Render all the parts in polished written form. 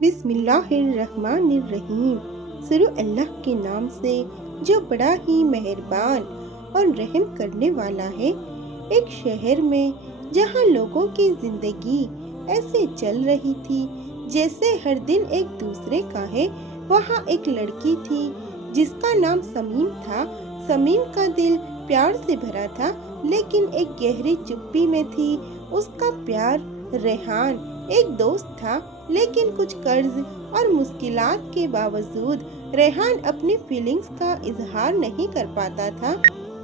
بسم اللہ الرحمن الرحیم۔ شروع اللہ کے نام سے جو بڑا ہی مہربان اور رحم کرنے والا ہے۔ ایک شہر میں جہاں لوگوں کی زندگی ایسے چل رہی تھی جیسے ہر دن ایک دوسرے کا ہے، وہاں ایک لڑکی تھی جس کا نام سمیم تھا۔ سمیم کا دل پیار سے بھرا تھا، لیکن ایک گہری چپی میں تھی۔ اس کا پیار ریحان ایک دوست تھا، لیکن کچھ قرض اور مشکلات کے باوجود ریحان اپنی فیلنگز کا اظہار نہیں کر پاتا تھا۔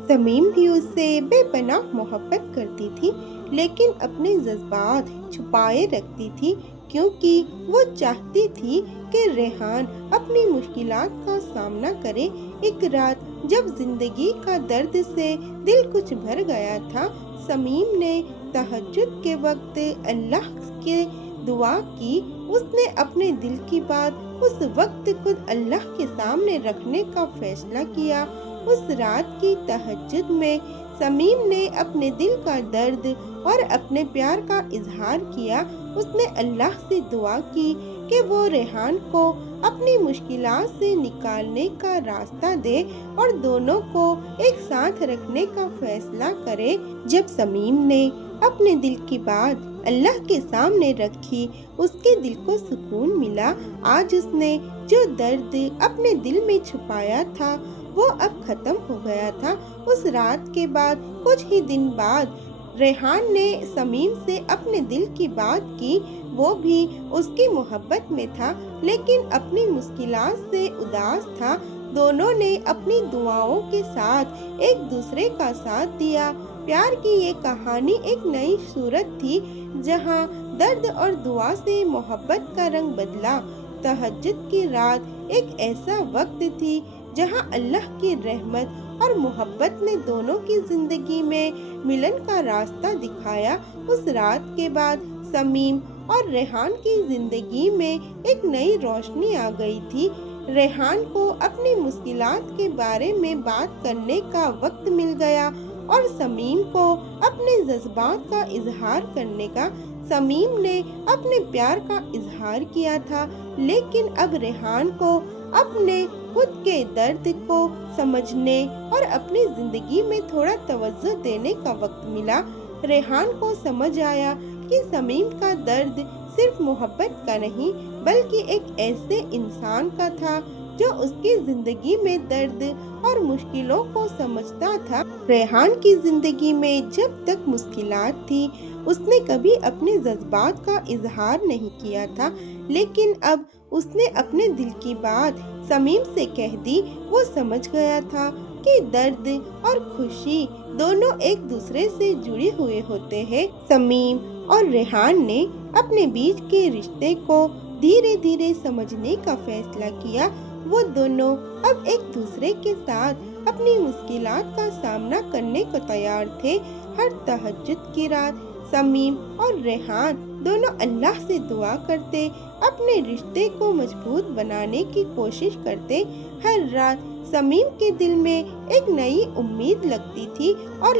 سمیم بھی اس سے بے پناہ محبت کرتی تھی، لیکن اپنے جذبات چھپائے رکھتی تھی، کیونکہ وہ چاہتی تھی کہ ریحان اپنی مشکلات کا سامنا کرے۔ ایک رات جب زندگی کا درد سے دل کچھ بھر گیا تھا، سمیم نے تہجد کے وقت اللہ کے دعا کی۔ اس نے اپنے دل کی بات اس وقت خود اللہ کے سامنے رکھنے کا فیصلہ کیا۔ اس رات کی تہجد میں سمیم نے اپنے دل کا درد اور اپنے پیار کا اظہار کیا۔ اس نے اللہ سے دعا کی کہ وہ ریحان کو اپنی مشکلات سے نکالنے کا راستہ دے اور دونوں کو ایک ساتھ رکھنے کا فیصلہ کرے۔ جب سمیم نے اپنے دل کی بات اللہ کے سامنے رکھی، اس کے دل کو سکون ملا۔ آج اس نے جو درد اپنے دل میں چھپایا تھا وہ اب ختم ہو گیا تھا۔ اس رات کے بعد کچھ ہی دن بعد ریحان نے سمیم سے اپنے دل کی بات کی۔ وہ بھی اس کی محبت میں تھا، لیکن اپنی مشکلات سے اداس تھا۔ دونوں نے اپنی دعاؤں کے ساتھ ایک دوسرے کا ساتھ دیا۔ پیار کی یہ کہانی ایک نئی صورت تھی، جہاں درد اور دعا سے محبت کا رنگ بدلا۔ تہجد کی رات ایک ایسا وقت تھی جہاں اللہ کی رحمت اور محبت نے دونوں کی زندگی میں ملن کا راستہ دکھایا۔ اس رات کے بعد سمیم اور ریحان کی زندگی میں ایک نئی روشنی آ گئی تھی۔ ریحان کو اپنی مشکلات کے بارے میں بات کرنے کا وقت مل گیا اور سمیم کو اپنے جذبات کا اظہار کرنے کا۔ سمیم نے اپنے پیار کا اظہار کیا تھا، لیکن اب ریحان کو اپنے خود کے درد کو سمجھنے اور اپنی زندگی میں تھوڑا توجہ دینے کا وقت ملا۔ ریحان کو سمجھ آیا کہ سمیم کا درد صرف محبت کا نہیں، بلکہ ایک ایسے انسان کا تھا جو اس کی زندگی میں درد اور مشکلوں کو سمجھتا تھا۔ ریحان کی زندگی میں جب تک مشکلات تھی، اس نے کبھی اپنے جذبات کا اظہار نہیں کیا تھا، لیکن اب اس نے اپنے دل کی بات سمیم سے کہہ دی۔ وہ سمجھ گیا تھا کہ درد اور خوشی دونوں ایک دوسرے سے جڑے ہوئے ہوتے ہیں۔ سمیم اور ریحان نے اپنے بیچ کے رشتے کو دھیرے دھیرے سمجھنے کا فیصلہ کیا۔ وہ دونوں اب ایک دوسرے کے ساتھ اپنی مشکلات کا سامنا کرنے کو تیار تھے۔ ہر تہجد کی رات سمیم اور ریحان دونوں اللہ سے دعا کرتے، اپنے رشتے کو مضبوط بنانے کی کوشش کرتے۔ ہر رات سمیم کے دل میں ایک نئی امید لگتی تھی اور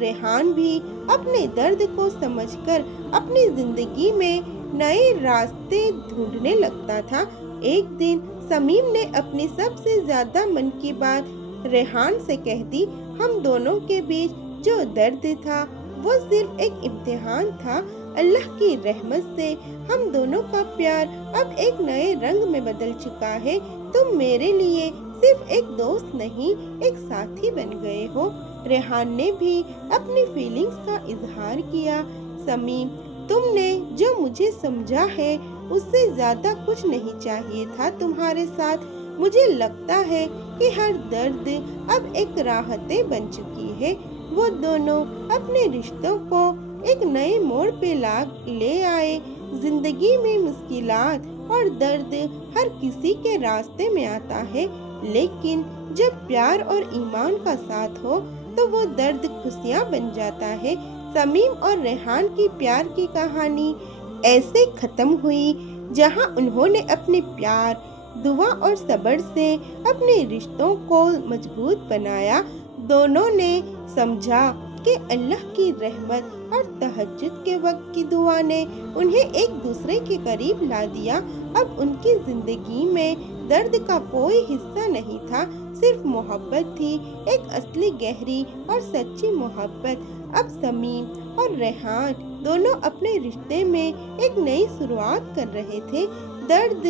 ریحان بھی اپنے درد کو سمجھ کر اپنی زندگی میں نئے راستے ڈھونڈنے لگتا تھا۔ ایک دن سمیم نے اپنی سب سے زیادہ من کی بات ریحان سے کہہ دی۔ ہم دونوں کے بیچ جو درد تھا وہ صرف ایک امتحان تھا۔ اللہ کی رحمت سے ہم دونوں کا پیار اب ایک نئے رنگ میں بدل چکا ہے۔ تم میرے لیے صرف ایک دوست نہیں، ایک ساتھی بن گئے ہو۔ ریحان نے بھی اپنی فیلنگز کا اظہار کیا۔ سمیم، تم نے جو مجھے سمجھا ہے اس سے زیادہ کچھ نہیں چاہیے تھا تمہارے ساتھ۔ مجھے لگتا ہے کہ ہر درد اب ایک راحت بن چکی ہے۔ وہ دونوں اپنے رشتوں کو ایک نئے موڑ پہ لے آئے۔ زندگی میں مشکلات اور درد ہر کسی کے راستے میں آتا ہے، لیکن جب پیار اور ایمان کا ساتھ ہو تو وہ درد خوشیاں بن جاتا ہے۔ سمیم اور ریحان کی پیار کی کہانی ایسے ختم ہوئی جہاں انہوں نے اپنے پیار، دعا اور صبر سے اپنے رشتوں کو مضبوط بنایا۔ دونوں نے سمجھا کہ اللہ کی رحمت اور تہجد کے وقت کی دعا نے انہیں ایک دوسرے کے قریب لا دیا۔ اب ان کی زندگی میں درد کا کوئی حصہ نہیں تھا، صرف محبت تھی، ایک اصلی گہری اور سچی محبت۔ اب سمیم اور ریحان دونوں اپنے رشتے میں ایک نئی شروعات کر رہے تھے۔ درد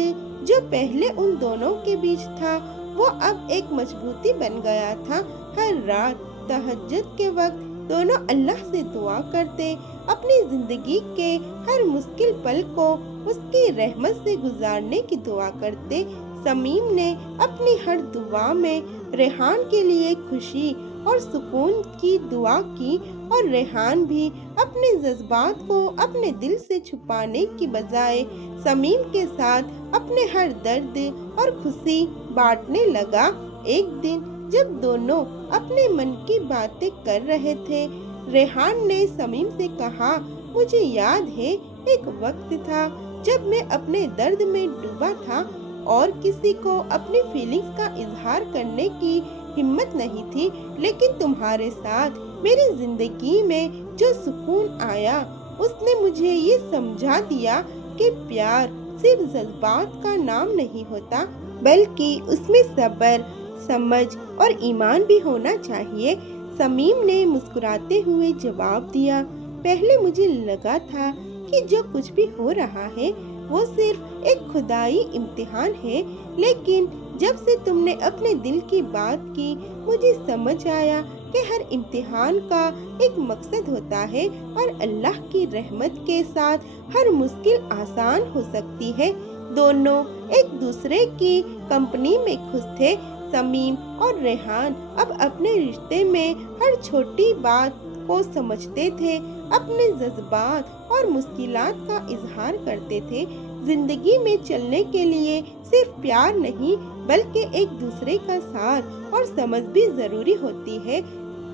جو پہلے ان دونوں کے بیچ تھا وہ اب ایک مضبوطی بن گیا تھا۔ ہر رات تہجد کے وقت دونوں اللہ سے دعا کرتے، اپنی زندگی کے ہر مشکل پل کو اس کی رحمت سے گزارنے کی دعا کرتے۔ سمیم نے اپنی ہر دعا میں ریحان کے لیے خوشی اور سکون کی دعا کی، اور ریحان بھی اپنے جذبات کو اپنے دل سے چھپانے کی بجائے سمیم کے ساتھ اپنے ہر درد اور خوشی بانٹنے لگا۔ ایک دن جب دونوں اپنے من کی باتیں کر رہے تھے، ریحان نے سمیم سے کہا، مجھے یاد ہے ایک وقت تھا جب میں اپنے درد میں ڈوبا تھا اور کسی کو اپنی فیلنگز کا اظہار کرنے کی ہمت نہیں تھی، لیکن تمہارے ساتھ میری زندگی میں جو سکون آیا اس نے مجھے یہ سمجھا دیا کہ پیار صرف جذبات کا نام نہیں ہوتا، بلکہ اس میں صبر، سمجھ اور ایمان بھی ہونا چاہیے۔ سمیم نے مسکراتے ہوئے جواب دیا، پہلے مجھے لگا تھا کہ جو کچھ بھی ہو رہا ہے وہ صرف ایک خدائی امتحان ہے، لیکن جب سے تم نے اپنے دل کی بات کی مجھے سمجھ آیا کہ ہر امتحان کا ایک مقصد ہوتا ہے اور اللہ کی رحمت کے ساتھ ہر مشکل آسان ہو سکتی ہے۔ دونوں ایک دوسرے کی کمپنی میں خوش تھے۔ سمیم اور ریحان اب اپنے رشتے میں ہر چھوٹی بات کو سمجھتے تھے، اپنے جذبات اور مشکلات کا اظہار کرتے تھے۔ زندگی میں چلنے کے لیے صرف پیار نہیں بلکہ ایک دوسرے کا ساتھ اور سمجھ بھی ضروری ہوتی ہے۔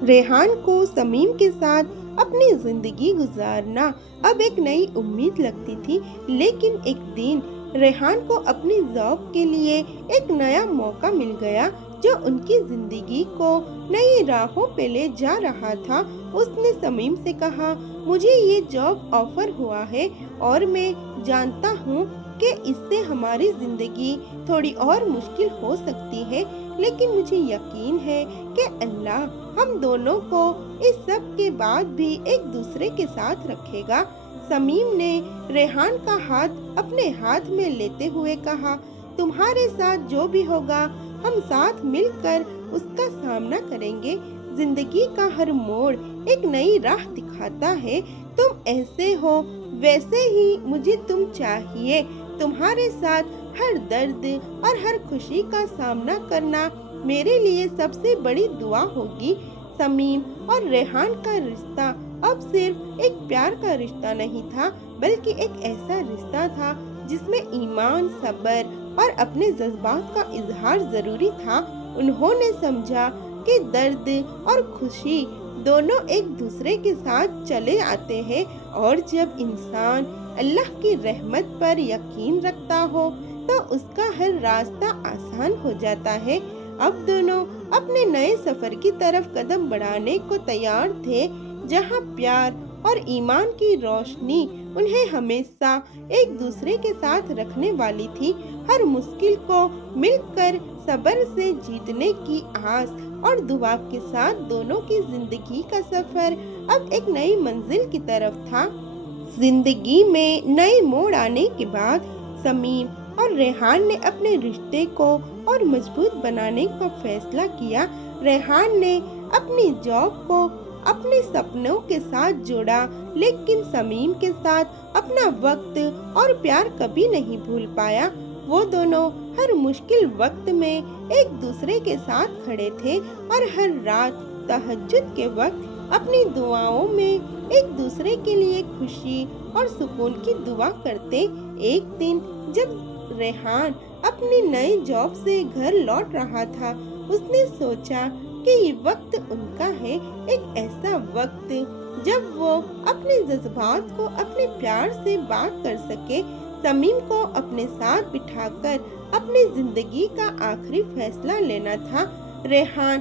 ریحان کو سمیم کے ساتھ اپنی زندگی گزارنا اب ایک نئی امید لگتی تھی، لیکن ایک دن ریحان کو اپنی ذوق کے لیے ایک نیا موقع مل گیا جو ان کی زندگی کو نئی راہوں پہ لے جا رہا تھا۔ اس نے سمیم سے کہا، مجھے یہ جاب آفر ہوا ہے اور میں جانتا ہوں کہ اس سے ہماری زندگی تھوڑی اور مشکل ہو سکتی ہے، لیکن مجھے یقین ہے کہ اللہ ہم دونوں کو اس سب کے بعد بھی ایک دوسرے کے ساتھ رکھے گا۔ سمیم نے ریحان کا ہاتھ اپنے ہاتھ میں لیتے ہوئے کہا، تمہارے ساتھ جو بھی ہوگا ہم ساتھ مل کر اس کا سامنا کریں گے۔ زندگی کا ہر موڑ ایک نئی راہ دکھاتا ہے، تم ایسے ہو ویسے ہی مجھے تم چاہیے۔ تمہارے ساتھ ہر درد اور ہر خوشی کا سامنا کرنا میرے لیے سب سے بڑی دعا ہوگی۔ سمیم اور ریحان کا رشتہ اب صرف ایک پیار کا رشتہ نہیں تھا، بلکہ ایک ایسا رشتہ تھا جس میں ایمان، صبر اور اپنے جذبات کا اظہار ضروری تھا۔ انہوں نے سمجھا کہ درد اور خوشی دونوں ایک دوسرے کے ساتھ چلے آتے ہیں، اور جب انسان اللہ کی رحمت پر یقین رکھتا ہو تو اس کا ہر راستہ آسان ہو جاتا ہے۔ اب دونوں اپنے نئے سفر کی طرف قدم بڑھانے کو تیار تھے، جہاں پیار اور ایمان کی روشنی انہیں ہمیشہ ایک دوسرے کے ساتھ رکھنے والی تھی۔ ہر مشکل کو مل کر صبر سے جیتنے کی آس اور دعا کے ساتھ دونوں کی زندگی کا سفر اب ایک نئی منزل کی طرف تھا۔ زندگی میں نئے موڑ آنے کے بعد سمیم اور ریحان نے اپنے رشتے کو اور مضبوط بنانے کا فیصلہ کیا۔ ریحان نے اپنی جاب کو اپنے سپنوں کے ساتھ جوڑا، لیکن سمیم کے ساتھ اپنا وقت اور پیار کبھی نہیں بھول پایا۔ وہ دونوں ہر مشکل وقت میں ایک دوسرے کے ساتھ کھڑے تھے اور ہر رات تہجد کے وقت اپنی دعاؤں میں ایک دوسرے کے لیے خوشی اور سکون کی دعا کرتے۔ ایک دن جب ریحان اپنی نئی جاب سے گھر لوٹ رہا تھا، اس نے سوچا کہ یہ وقت ان کا ہے، ایک ایسا وقت جب وہ اپنے جذبات کو اپنے پیار سے بات کر سکے۔ سمیم کو اپنے ساتھ بٹھا کر اپنی زندگی کا آخری فیصلہ لینا تھا۔ ریحان